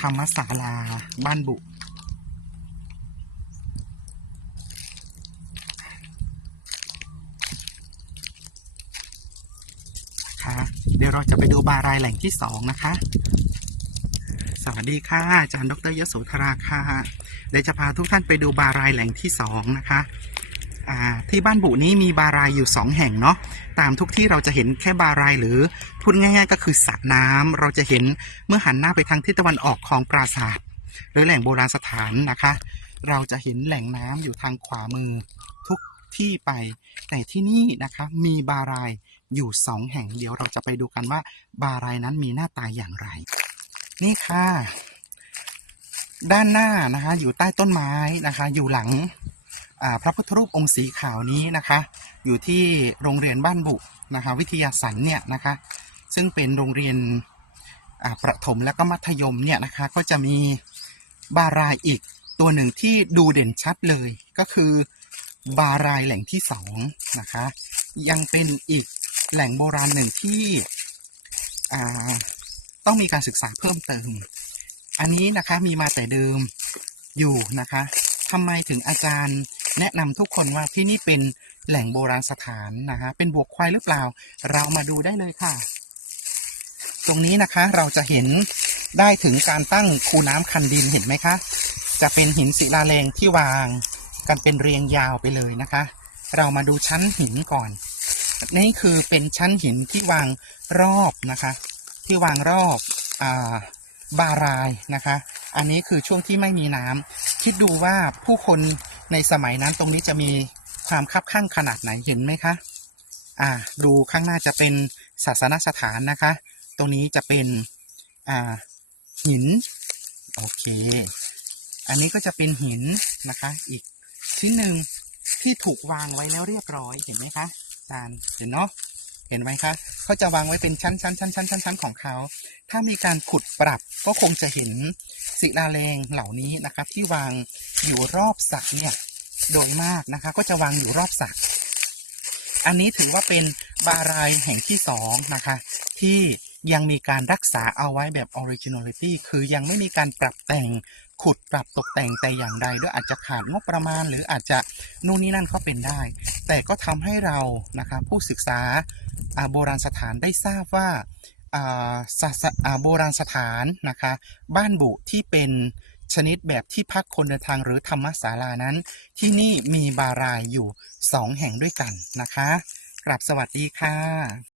ธรรมศาลาบ้านบุค่ะเดี๋ยวเราจะไปดูบารายแหล่งที่สองนะคะ สวัสดีค่ะ อาจารย์ดรยโสธราค่ะ เดี๋ยวจะพาทุกท่านไปดูบารายแหล่งที่สองนะคะ ที่บ้านบุนี้มีบารายอยู่สองแห่งเนาะตามทุกที่เราจะเห็นแค่บารายหรือพูดง่าย ๆ ก็คือสระน้ำเราจะเห็นเมื่อหันหน้าไปทางทิศตะวันออกของปราสาทหรือแหล่งโบราณสถานนะคะ เราจะเห็นแหล่งน้ำอยู่ทางขวามือทุกที่ไป แต่ที่นี่นะคะมีบารายอยู่สองแห่งเดี๋ยวเราจะไปดูกันว่า บารายนั้นมีหน้าตาอย่างไร นี่ค่ะ ด้านหน้านะคะ อยู่ใต้ต้นไม้นะคะ อยู่หลัง พระพุทธรูปองค์สีขาวนี้นะคะ อยู่ที่โรงเรียนบ้านบุนะคะวิทยาสันเนี่ยนะคะ ซึ่งเป็นโรงเรียนประถมและก็มัธยมเนี่ยนะคะก็จะมีบารายอีกตัวหนึ่งที่ดูเด่นชัดเลยก็คือบารายแหล่งที่สองนะคะ ยังเป็นอีกแหล่งโบราณหนึ่งที่ต้องมีการศึกษาเพิ่มเติม อันนี้นะคะมีมาแต่เดิมอยู่นะคะทำไมถึงอาจารย์ แนะนำทุกคนว่าที่นี่เป็นแหล่งโบราณสถานนะคะเป็นบวกควายหรือเปล่า เรามาดูได้เลยค่ะ ตรงนี้นะคะเราจะเห็นได้ถึงการตั้งคูน้ำคันดินเห็นไหมคะ จะเป็นหินศิลาแรงที่วางกันเป็นเรียงยาวไปเลยนะคะ เรามาดูชั้นหินก่อน นี่คือเป็นชั้นหินที่วางรอบนะคะ ที่วางรอบอาบารายนะคะ อันนี้คือช่วงที่ไม่มีน้ำคิดดูว่าผู้คน ในสมัยนั้นตรงนี้จะมีความคับข้างขนาดไหนเห็นไหมคะ อ่า ดูข้างหน้าจะเป็นศาสนสถานนะคะ ตรงนี้จะเป็นอ่าหิน โอเค อันนี้ก็จะเป็นหินนะคะ อีกชิ้นหนึ่งที่ถูกวางไว้แล้วเรียบร้อยเห็นไหมคะอาจารย์เห็นเนาะเห็นไหมคะเขาจะวางไว้เป็นชั้นชั้นชั้นชั้นชั้นชั้นของเขา ถ้ามีการขุดปรับก็คงจะเห็น ศิลาแรงเหล่านี้นะครับ ที่วางอยู่รอบสระเนี่ยโดยมากนะคะ ก็จะวางอยู่รอบสระอันนี้ถือว่าเป็นบารายแห่งที่สองนะคะ ที่ยังมีการรักษาเอาไว้แบบ originality คือยังไม่มีการปรับแต่งขุดปรับตกแต่งแต่อย่างใดด้วยอาจจะขาดงบประมาณ หรืออาจจะนู่นนี่นั่นก็เป็นได้ แต่ก็ทำให้เรานะคะผู้ศึกษาโบราณสถานได้ทราบว่า โบราณสถานนะคะ บ้านบุที่เป็นชนิดแบบที่พักคนเดินทางหรือธรรมศาลานั้น ที่นี่มีบารายอยู่สองแห่งด้วยกันนะคะกลับสวัสดีค่ะ